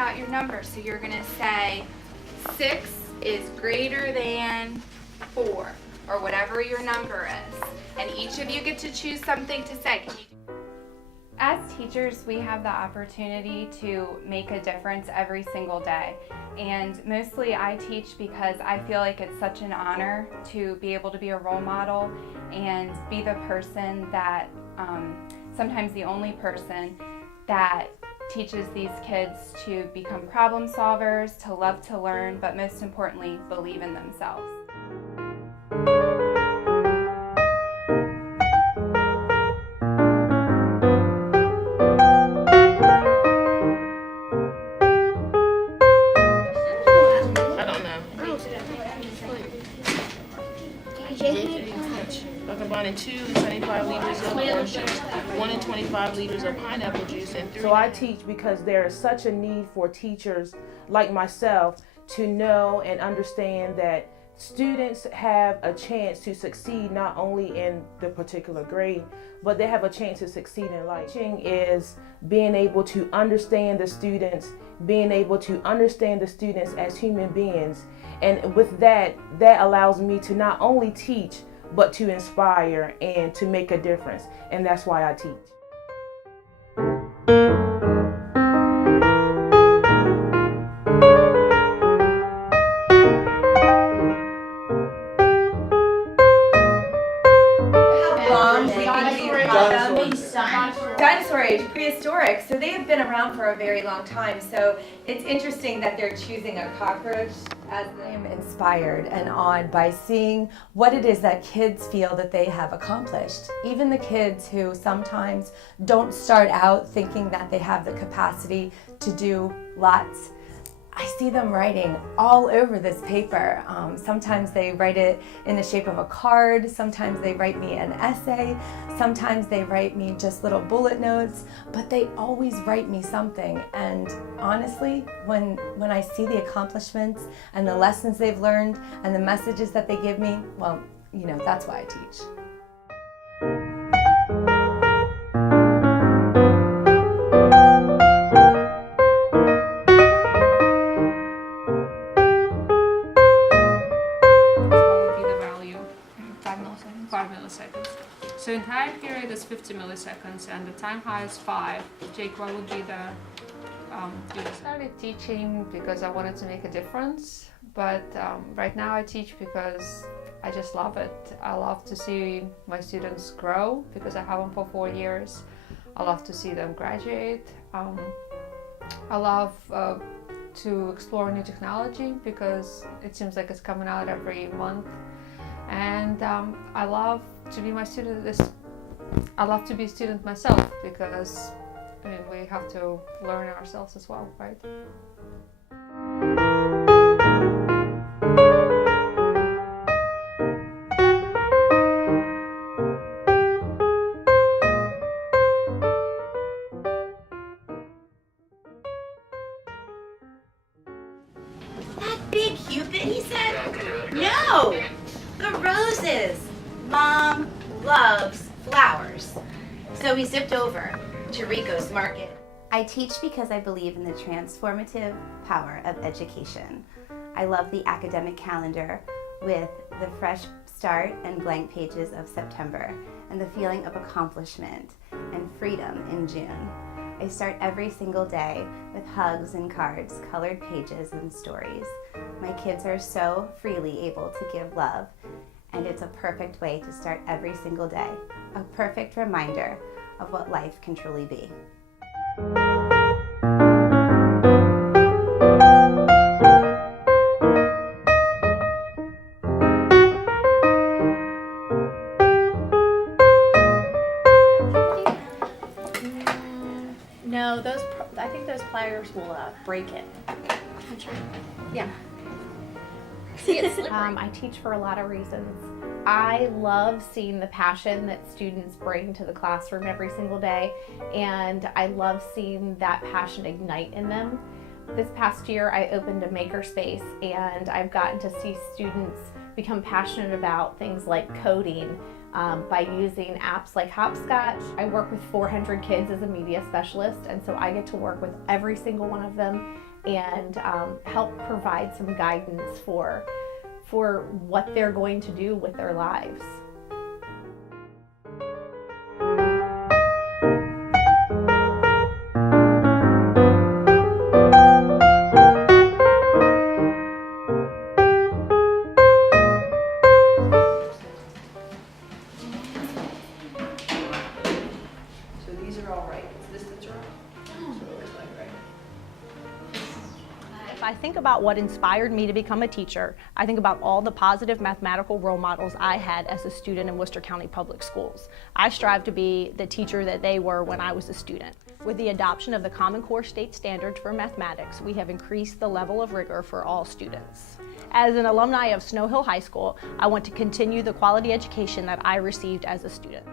about your numbers. So you're going to say 6 is greater than 4, or whatever your number is. And each of you get to choose something to say. As teachers, we have the opportunity to make a difference every single day. And mostly I teach because I feel like it's such an honor to be able to be a role model and be the person that, sometimes the only person that teaches these kids to become problem solvers, to love to learn, but most importantly, believe in themselves. And 2 and 75 liters of orange juice, 1 and 25 liters of pineapple juice, and 3. So I teach because there is such a need for teachers like myself to know and understand that students have a chance to succeed not only in the particular grade, but they have a chance to succeed in life. Teaching is being able to understand the students, being able to understand the students as human beings. And with that, that allows me to not only teach, but to inspire and to make a difference. And that's why I teach. Dinosaur age, prehistoric, so they have been around for a very long time. So it's interesting that they're choosing a cockroach as the... I am inspired and awed by seeing what it is that kids feel that they have accomplished. Even the kids who sometimes don't start out thinking that they have the capacity to do LUTZ. I see them writing all over this paper. Sometimes they write it in the shape of a card, sometimes they write me an essay, sometimes they write me just little bullet notes, but they always write me something. And honestly, when I see the accomplishments and the lessons they've learned and the messages that they give me, well, you know, that's why I teach. So entire period is 50 milliseconds and the time high is 5. Jake, what would be the I started teaching because I wanted to make a difference, but right now I teach because I just love it. I love to see my students grow because I have them for 4 years. I love to see them graduate. I love to explore new technology because it seems like it's coming out every month. And I love to be my student. I love to be a student myself because I mean we have to learn ourselves as well, right? That big Cupid, he said? No! The roses! Mom loves flowers. So we zipped over to Rico's Market. I teach because I believe in the transformative power of education. I love the academic calendar with the fresh start and blank pages of September and the feeling of accomplishment and freedom in June. I start every single day with hugs and cards, colored pages and stories. My kids are so freely able to give love, and it's a perfect way to start every single day. A perfect reminder of what life can truly be. No, I think those pliers will break it. Yeah. See, it's slippery. I teach for a lot of reasons. I love seeing the passion that students bring to the classroom every single day, and I love seeing that passion ignite in them. This past year I opened a makerspace and I've gotten to see students become passionate about things like coding by using apps like Hopscotch. I work with 400 kids as a media specialist, and so I get to work with every single one of them and help provide some guidance for what they're going to do with their lives. I think about what inspired me to become a teacher. I think about all the positive mathematical role models I had as a student in Worcester County Public Schools. I strive to be the teacher that they were when I was a student. With the adoption of the Common Core State Standards for mathematics, we have increased the level of rigor for all students. As an alumni of Snow Hill High School, I want to continue the quality education that I received as a student.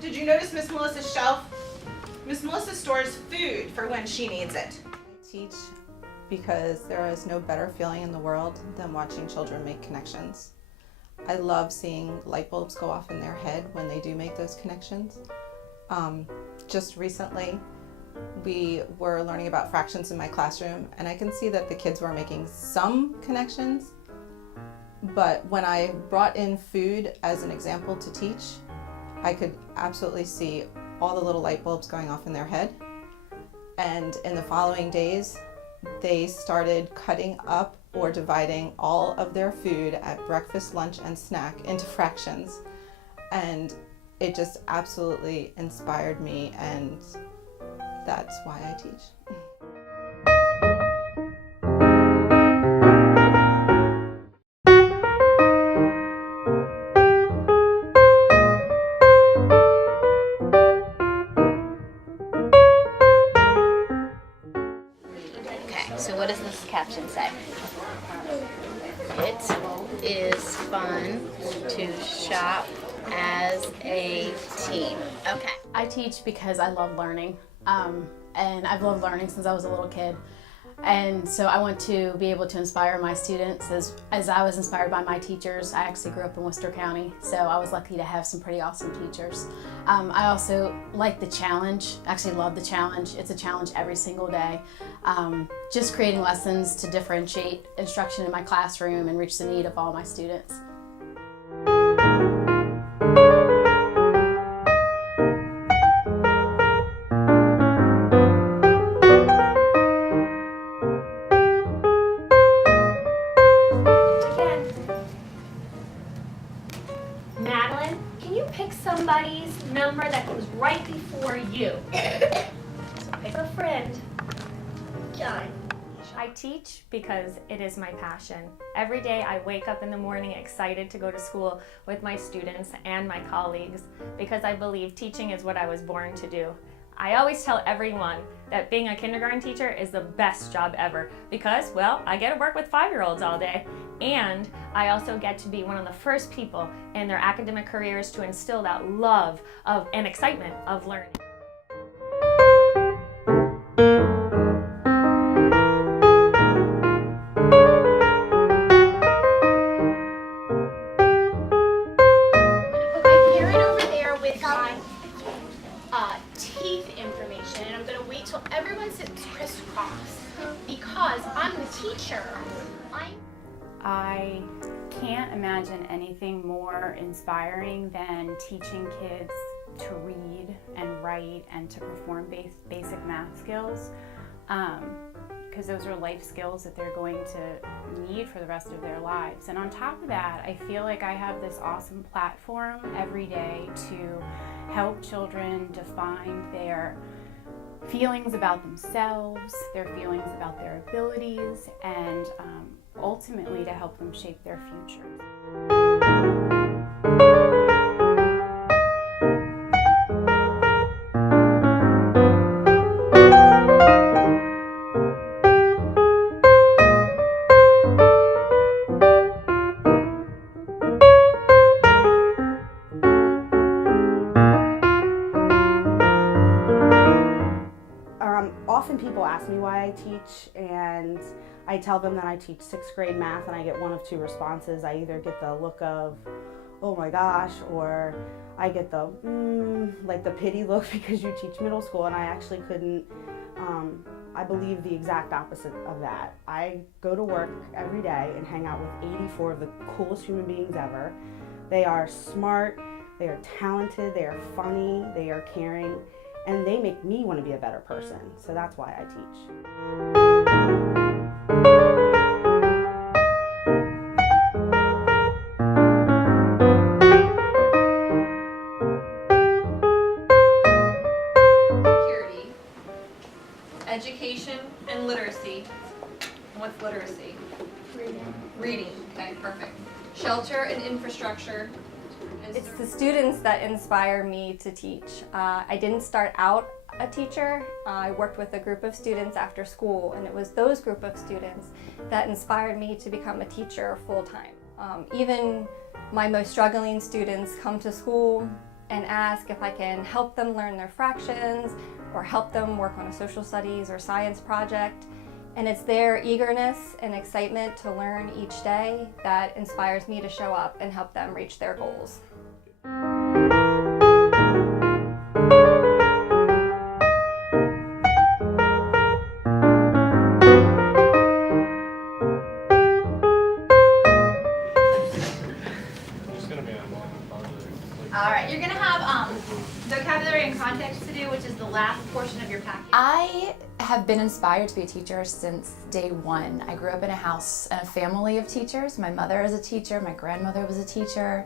Did you notice Miss Melissa's shelf? Miss Melissa stores food for when she needs it. I teach because there is no better feeling in the world than watching children make connections. I love seeing light bulbs go off in their head when they do make those connections. Just recently, we were learning about fractions in my classroom, and I can see that the kids were making some connections, but when I brought in food as an example to teach, I could absolutely see all the little light bulbs going off in their head. And in the following days, they started cutting up or dividing all of their food at breakfast, lunch, and snack into fractions. And it just absolutely inspired me, and that's why I teach. So what does this caption say? It is fun to shop as a team. Okay. I teach because I love learning, and I've loved learning since I was a little kid. And so I want to be able to inspire my students as I was inspired by my teachers. I actually grew up in Worcester County, so I was lucky to have some pretty awesome teachers. I also like the challenge, actually love the challenge. It's a challenge every single day. Just creating lessons to differentiate instruction in my classroom and reach the need of all my students. Madeline, can you pick somebody's number that goes right before you? So pick a friend. John. I teach because it is my passion. Every day I wake up in the morning excited to go to school with my students and my colleagues because I believe teaching is what I was born to do. I always tell everyone that being a kindergarten teacher is the best job ever because, well, I get to work with 5-year-olds all day, and I also get to be one of the first people in their academic careers to instill that love of and excitement of learning. Teeth information, and I'm going to wait till everyone sits crisscross because I'm the teacher. I can't imagine anything more inspiring than teaching kids to read and write and to perform basic math skills, because those are life skills that they're going to need for the rest of their lives. And on top of that, I feel like I have this awesome platform every day to help children define their feelings about themselves, their feelings about their abilities, and ultimately to help them shape their future. Often people ask me why I teach, and I tell them that I teach 6th grade math, and I get one of two responses. I either get the look of, oh my gosh, or I get the, like the pity look because you teach middle school, and I actually couldn't, I believe the exact opposite of that. I go to work every day and hang out with 84 of the coolest human beings ever. They are smart, they are talented, they are funny, they are caring, and they make me want to be a better person. So that's why I teach. Education and literacy. What's literacy? Reading. Reading. Okay, perfect. Shelter and infrastructure. It's the students that inspire me to teach. I didn't start out a teacher. I worked with a group of students after school, and it was those group of students that inspired me to become a teacher full-time. Even my most struggling students come to school and ask if I can help them learn their fractions or help them work on a social studies or science project. And it's their eagerness and excitement to learn each day that inspires me to show up and help them reach their goals. All right, you're gonna have vocabulary and context to do, which is the last portion of your packet. I have been inspired to be a teacher since day one. I grew up in a house and a family of teachers. My mother is a teacher, my grandmother was a teacher,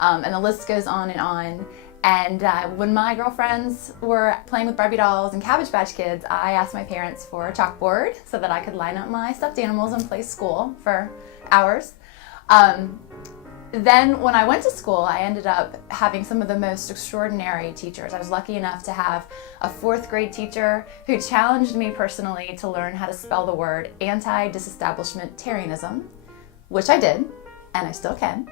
and the list goes on and on. And when my girlfriends were playing with Barbie dolls and Cabbage Patch Kids, I asked my parents for a chalkboard so that I could line up my stuffed animals and play school for hours. Then when I went to school, I ended up having some of the most extraordinary teachers. I was lucky enough to have a 4th grade teacher who challenged me personally to learn how to spell the word anti-disestablishmentarianism, which I did, and I still can.